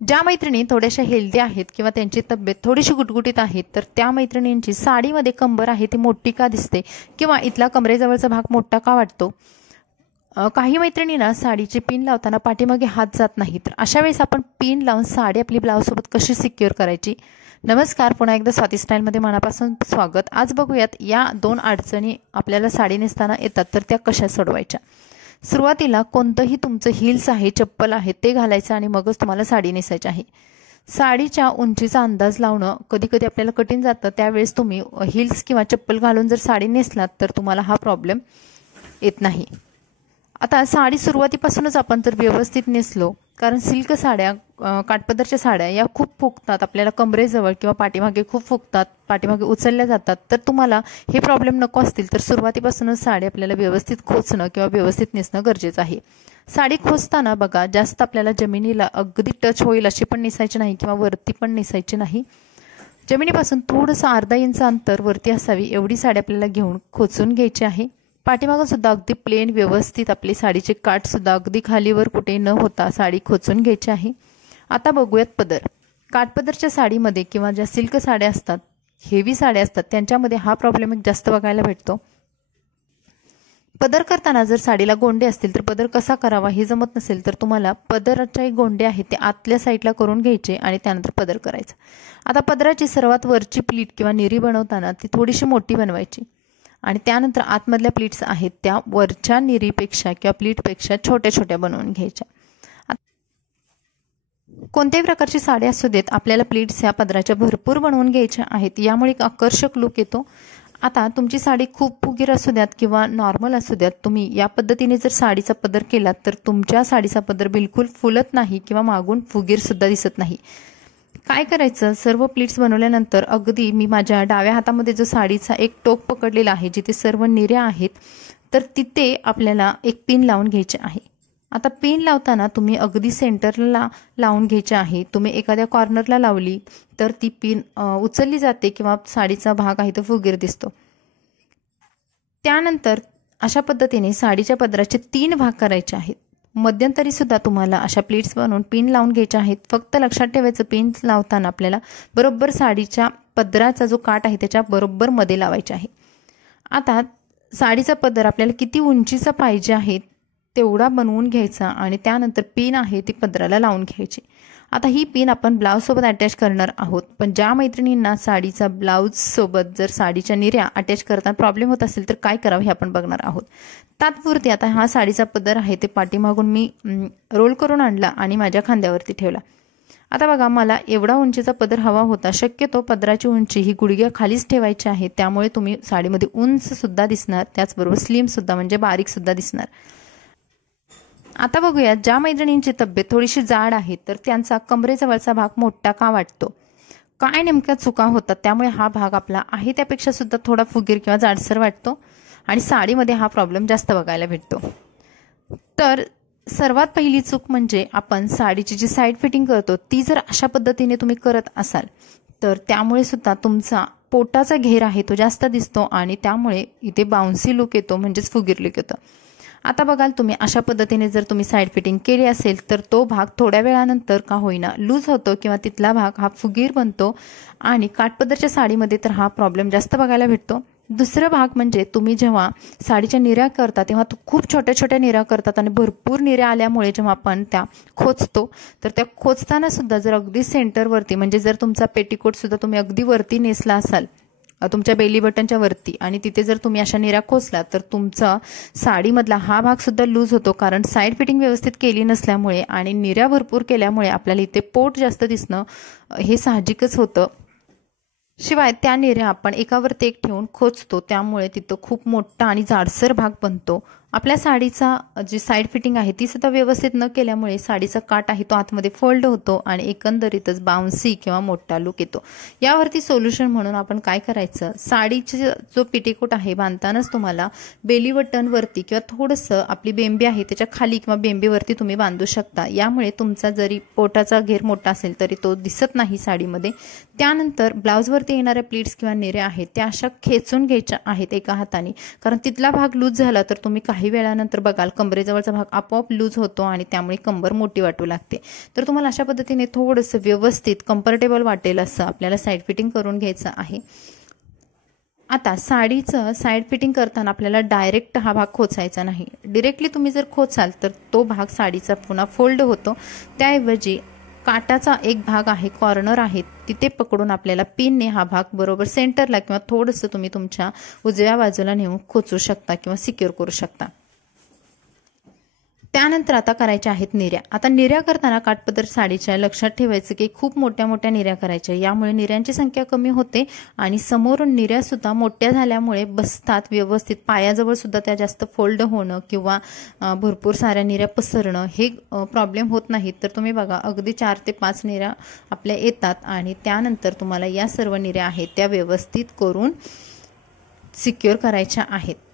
ज्या मैत्रिणी थोड्याशा हेल्दी आहेत किंवा त्यांची तब्येत थोडीशी गुटगुटीत आहे तर त्या मैत्रिणींची साडीमध्ये कंबर आहे ती मोठी का दिसते किंवा इथला कमरेजवळचा भाग मोठा का वाटतो। काही मैत्रिणींना साडीची पिन लावताना पाठीमागे हात जात नाही, तर अशा वेळेस आपण पिन लावून साडी आपली ब्लाऊजसोबत कशी सिक्युअर करायची। नमस्कार, पुन्हा एकदा स्वाती स्टाईलमध्ये मनापासून स्वागत। आज बघूयात या 2 अडचणी आपल्याला साडी नेसताना येतात तर त्या कशा सोडवायच्या। सुरुवातीला कोणतंही तुमचं हिल्स आहे, चप्पल आहे ते घालायचं आणि मगच तुम्हाला साडी नेसायची आहे। साडीच्या उंचीचा अंदाज लावणं कधी कधी आपल्याला कठीण जातं, त्यावेळेस तुम्ही हिल्स किंवा चप्पल घालून जर साडी नेसलात तर तुम्हाला हा प्रॉब्लेम येत नाही। आता साडी सुरुवातीपासूनच आपण जर व्यवस्थित नेसलो, कारण सिल्क साड्या काठपदरच्या साड्या या खूप फुगतात, आपल्याला कमरेजवळ किंवा पाठीमागे खूप फुगतात, पाठीमागे उचलल्या जातात, तर तुम्हाला हे प्रॉब्लेम नको असतील तर सुरुवातीपासूनच साडी आपल्याला व्यवस्थित खोचणं किंवा व्यवस्थित नेसणं गरजेचं आहे। साडी खोचताना बघा, जास्त आपल्याला जमिनीला अगदी टच होईल अशी पण नेसायची नाही किंवा वरती पण नेसायची नाही। जमिनीपासून थोडंसं अर्धा इंच अंतर वरती असावी एवढी साडी आपल्याला घेऊन खोचून घ्यायची आहे। पाठीमागं सुद्धा अगदी प्लेन व्यवस्थित आपली साडीचे काठ सुद्धा अगदी खालीवर कुठे न होता साडी खोचून घ्यायची आहे। आता बघूयात पदर। काठपदरच्या साडीमध्ये किंवा ज्या सिल्क साड्या असतात, हेवी साड्या असतात, त्यांच्यामध्ये हा प्रॉब्लेम जास्त बघायला भेटतो। पदर करताना जर साडीला गोंडे असतील तर पदर कसा करावा हे जमत नसेल तर तुम्हाला पदराचे गोंडे आहेत ते आतल्या साईडला करून घ्यायचे आणि त्यानंतर पदर करायचा। आता पदराची सर्वात वरची प्लीट किंवा निरी बनवताना ती थोडीशी मोठी बनवायची आणि त्यानंतर आतमधल्या प्लीट्स आहेत त्या वरच्या निरीपेक्षा किंवा प्लीटपेक्षा छोट्या छोट्या बनवून घ्यायच्या। कोणत्याही प्रकारची साडी असू देत, आपल्याला प्लीट्स या पदराच्या भरपूर बनवून घ्यायच्या आहेत, यामुळे एक आकर्षक लुक येतो। आता तुमची साडी खूप फुगीर असू द्यात किंवा नॉर्मल असू द्यात, तुम्ही या पद्धतीने जर साडीचा पदर केलात तर तुमच्या साडीचा पदर बिलकुल फुलत नाही किंवा मागून फुगीर सुद्धा दिसत नाही। काय करायचं, सर्व प्लीट्स बनवल्यानंतर अगदी मी माझ्या डाव्या हातामध्ये जो साडीचा एक टोक पकडलेला आहे जिथे सर्व निऱ्या आहेत, तर तिथे आपल्याला एक पिन लावून घ्यायचे आहे। आता पिन लावताना तुम्ही अगदी सेंटरला लावून घ्यायचे आहे। तुम्ही एखाद्या कॉर्नरला लावली तर ती पिन उचलली जाते किंवा साडीचा भाग आहे तो फुगीर दिसतो। त्यानंतर अशा पद्धतीने साडीच्या पदराचे 3 भाग करायचे आहेत। मध्यंतरी सुद्धा तुम्हाला अशा प्लीट्स बनवून पिन लावून घ्यायच्या आहेत। फक्त लक्षात ठेवायचं, पिन लावताना आपल्याला बरोबर साडीच्या पदराचा जो काठ आहे त्याच्या बरोबर मध्ये लावायचा आहे। आता साडीचा पदर आपल्याला किती उंचीचा पाहिजे आहे तेवढा बनवून घ्यायचा आणि त्यानंतर पिन आहे ती पदराला लावून घ्यायची। आता ही पिन आपण ब्लाऊज सोबत अटॅच करणार आहोत, पण ज्या मैत्रिणींना साडीचा ब्लाऊज सोबत जर साडीच्या निऱ्या अटॅच करताना प्रॉब्लेम होत असेल तर काय करावं हे आपण बघणार आहोत। तात्पुरती आता हा साडीचा पदर आहे ते पाठीमागून मी रोल करून आणला आणि माझ्या खांद्यावरती ठेवला। आता बघा, मला एवढा उंचीचा पदर हवा होता, शक्यतो पदराची उंची ही गुडघ्या खालीच ठेवायची आहे, त्यामुळे तुम्ही साडीमध्ये उंच सुद्धा दिसणार, त्याचबरोबर स्लिम सुद्धा म्हणजे बारीक सुद्धा दिसणार। आता बघूया, ज्या मैत्रिणींची तब्येत थोडीशी जाड आहे तर त्यांचा कमरेजवळचा भाग मोठा का वाटतो, काय नेमक्या चुका होतात, त्यामुळे हा भाग आपला आहे त्यापेक्षा सुद्धा थोडा फुगीर किंवा जाडसर वाटतो आणि साडीमध्ये हा प्रॉब्लेम जास्त बघायला भेटतो। तर सर्वात पहिली चूक म्हणजे आपण साडीची जी साईड फिटिंग करतो ती जर अशा पद्धतीने तुम्ही करत असाल तर त्यामुळे सुद्धा तुमचा पोटाचा घेर आहे तो जास्त दिसतो आणि त्यामुळे इथे बाउन्सी लुक येतो, म्हणजेच फुगीर लुक येतो। आता बघाल, तुम्ही अशा पद्धतीने जर तुम्ही साईड फिटिंग केली असेल तर तो भाग थोड्या वेळानंतर का होईना लूज होतो किंवा तिथला भाग हा फुगीर बनतो आणि काठपदरच्या साडीमध्ये तर हा प्रॉब्लेम जास्त बघायला भेटतो। दुसरा भाग म्हणजे तुम्ही जेव्हा साडीच्या निऱ्या करता तेव्हा खूप छोट्या छोट्या निऱ्या करतात आणि भरपूर निऱ्या आल्यामुळे जेव्हा आपण त्या खोचतो तर त्या खोचताना सुद्धा जर अगदी सेंटरवरती, म्हणजे जर तुमचा पेटीकोट सुद्धा तुम्ही अगदी वरती नेसला असाल तुमच्या बेली बटनच्या वरती आणि तिथे जर तुम्ही अशा निऱ्या खोचला तर तुमचा साडीमधला हा भाग सुद्धा लूज होतो, कारण साईड फिटिंग व्यवस्थित केली नसल्यामुळे आणि निऱ्या भरपूर केल्यामुळे आपल्याला इथे पोट जास्त दिसणं हे साहजिकच होतं। शिवाय त्या निऱ्या आपण एकावरती एक ठेवून खोचतो त्यामुळे तिथं खूप मोठा आणि जाडसर भाग बनतो। आपल्या साडीचा जी साईड फिटिंग आहे ती सुद्धा व्यवस्थित न केल्यामुळे साडीचा काठ आहे तो आतमध्ये फोल्ड होतो आणि एकंदरीतच बाउन्सी किंवा मोठा लुक येतो। यावरती सोल्युशन म्हणून आपण काय करायचं, साडीचा जो पेटीकोट आहे बांधतानाच तुम्हाला बेली बटनवरती किंवा थोडंसं आपली बेंबी आहे त्याच्या खाली किंवा बेंबीवरती तुम्ही बांधू शकता, यामुळे तुमचा जरी पोटाचा घेर मोठा असेल तरी तो दिसत नाही साडीमध्ये। त्यानंतर ब्लाऊजवरती येणाऱ्या प्लीट्स किंवा निऱ्या आहेत त्या अशा खेचून घ्यायच्या आहेत एका हाताने, कारण तिथला भाग लूज झाला तर तुम्ही काही काही वेळानंतर बघाल कंबरेजवळचा भाग आपोआप लूज होतो आणि त्यामुळे कंबर मोठी वाटू लागते। तर तुम्हाला अशा पद्धतीने थोडंसं व्यवस्थित कम्फर्टेबल वाटेल असं आपल्याला साईड फिटिंग करून घ्यायचं आहे। आता साडीचं साईड फिटिंग करताना आपल्याला डायरेक्ट हा भाग खोचायचा नाही। डायरेक्टली तुम्ही जर खोचाल तर तो भाग साडीचा पुन्हा फोल्ड होतो। त्याऐवजी काटाचा एक भाग आहे, कॉर्नर आहे, तिथे पकडून आपल्याला पिनने हा भाग बरोबर सेंटरला किंवा थोडंसं तुम्ही तुमच्या उजव्या बाजूला नेऊन खोचू शकता किंवा सिक्युअर करू शकता। त्यानंतर आता करायच्या आहेत निर्या। आता निर्या करताना काठपदर साडीच्या लक्षात ठेवायचं की खूप मोठ्या मोठ्या निर्या करायच्या, यामुळे निर्यांची संख्या कमी होते आणि समोरून निर्या सुद्धा मोठ्या झाल्यामुळे बसतात व्यवस्थित, पायाजवळ सुद्धा त्या जास्त फोल्ड होणं किंवा भरपूर साऱ्या निर्या पसरणं हे प्रॉब्लेम होत नाहीत। तर तुम्ही बघा अगदी 4 ते 5 निर्या आपल्या येतात आणि त्यानंतर तुम्हाला या सर्व निर्या आहेत त्या व्यवस्थित करून सिक्युअर करायच्या आहेत।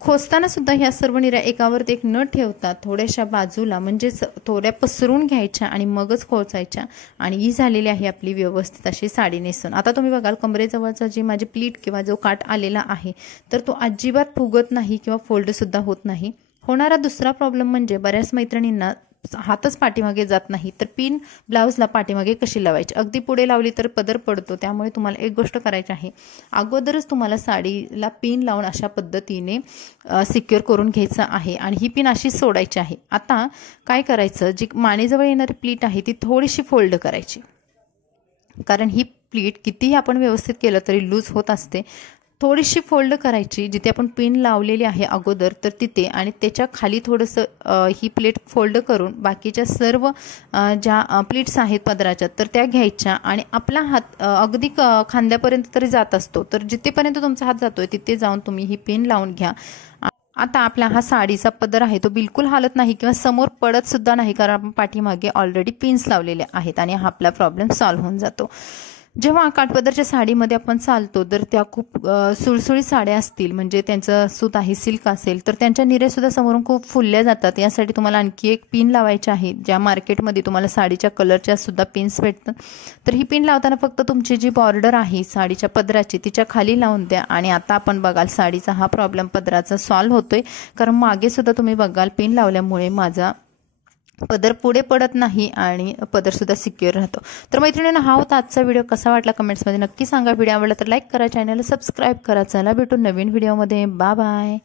खोचताना सुद्धा ह्या सर्व निर्या एकावरती एक न ठेवता थोड्याशा बाजूला म्हणजे थोड्या पसरून घ्यायच्या आणि मगच खोचायच्या आणि ही झालेली आहे आपली व्यवस्थित अशी साडी नेसून। आता तुम्ही बघाल कमरेजवळचा जी माझी प्लीट किंवा जो काठ आलेला आहे तर तो अजिबात फुगत नाही किंवा फोल्ड सुद्धा होत नाही। होणारा दुसरा प्रॉब्लेम म्हणजे बऱ्याच मैत्रिणींना हातच पाठीमागे जात नाही, तर पिन ब्लाउजला पाठीमागे कशी लावायची, अगदी पुढे लावली तर पदर पडतो। त्यामुळे तुम्हाला एक गोष्ट करायची आहे, अगोदरच तुम्हाला साडीला पिन लावून अशा पद्धतीने सिक्युअर करून घ्यायचं आहे आणि ही पिन अशी सोडायची आहे। आता काय करायचं, जी मानेजवळ येणारी प्लीट आहे ती थोडीशी फोल्ड करायची, कारण ही प्लीट कितीही आपण व्यवस्थित केलं तरी लूज होत असते। थोडीशी फोल्ड करायची जिथे आपण पिन लावलेली आहे अगोदर तर तिथे, आणि त्याच्या खाली थोडंसं ही प्लेट फोल्ड करून बाकीच्या सर्व ज्या प्लेट्स आहेत पदराच्या तर त्या घ्यायच्या आणि आपला हात अगदी खांद्यापर्यंत तरी जात असतो, तर जिथेपर्यंत तुमचा हात जातोय तिथे जाऊन तुम्ही ही पिन लावून घ्या। आता आपला हा साडीचा पदर आहे तो बिलकुल हालत नाही किंवा समोर पडत सुद्धा नाही, कारण आपण पाठीमागे ऑलरेडी पिन्स लावलेले आहेत आणि हा आपला प्रॉब्लेम सॉल्व्ह होऊन जातो। जेव्हा काठपदरच्या साडीमध्ये आपण चालतो तर त्या खूप सुळसुळीत साड्या असतील, म्हणजे त्यांचं सूत आहे सिल्क असेल तर त्यांच्या निर्या सुद्धा समोरून खूप फुलल्या जातात। यासाठी तुम्हाला आणखी एक पिन लावायची आहे, ज्या मार्केटमध्ये तुम्हाला साडीच्या कलरच्या सुद्धा पिन्स भेटतात। तर ही पिन लावताना फक्त तुमची जी बॉर्डर आहे साडीच्या पदराची तिच्या खाली लावून द्या आणि आता आपण बघाल साडीचा हा प्रॉब्लेम पदराचा सॉल्व्ह होतोय, कारण मागे सुद्धा तुम्ही बघाल पिन लावल्यामुळे माझा पदर पुढे पडत नाही आणि पदर सुद्धा सिक्युअर राहतो। तर मैत्रिणींनो, हा होता आजचा व्हिडिओ। कसा वाटला कमेंट्समध्ये नक्की सांगा। व्हिडिओ आवडला तर लाईक करा, चॅनलला सबस्क्राईब करा। चला भेटू नवीन व्हिडिओमध्ये, बाय बाय।